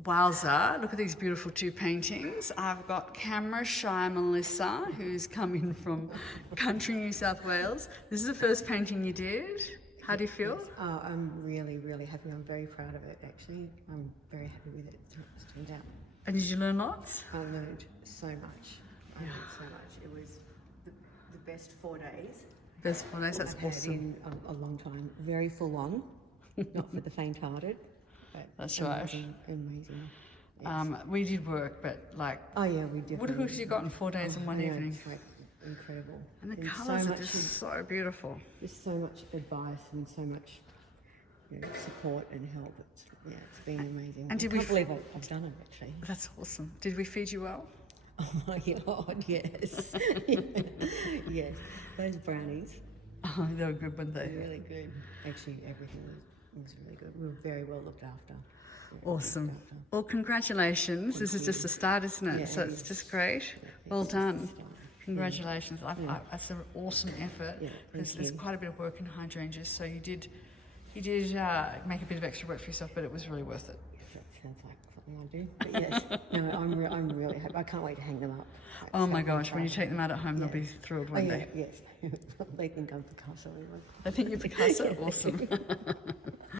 Wowza, look at these beautiful two paintings. I've got camera shy Melissa, who's coming from country New South Wales. This is the first painting you did. How do you feel? Oh, I'm really, really happy. I'm very proud of it, actually. I'm very happy with it. It's turned out. And did you learn lots? I learned so much. I learned so much. It was the best 4 days. Best 4 days, that's I've had awesome. in a long time. Very full on, not for the faint-hearted. But That's right. Amazing. Yes. We did work, but like, Oh yeah, we definitely. what have you got in 4 days and one I know, evening? It's like incredible. And the And colours so are much just so beautiful. There's so much advice and so much support and help. It's been amazing. And did I we can't believe I've done it actually. That's awesome. Did we feed you well? Oh my God, yes. Yes, those brownies Oh, they were good, weren't were they? really good. Actually, everything was really good. We were very well looked after. Awesome. Well, congratulations. This is just the start, isn't it? Yeah, So it it's is. just great. Yeah, Well it's done. just done. Congratulations. That's an awesome effort. Yeah, There's thank you. quite a bit of work in hydrangeas, so you did make a bit of extra work for yourself, but it was really worth it. That sounds like something I do. But yes, no, I'm really happy. I can't wait to hang them up. Oh my So gosh, when you proud. take them out at home, they'll Yeah. be thrilled, Oh won't yeah, they? yes. They think I'm Picasso. They think you're Picasso. Awesome.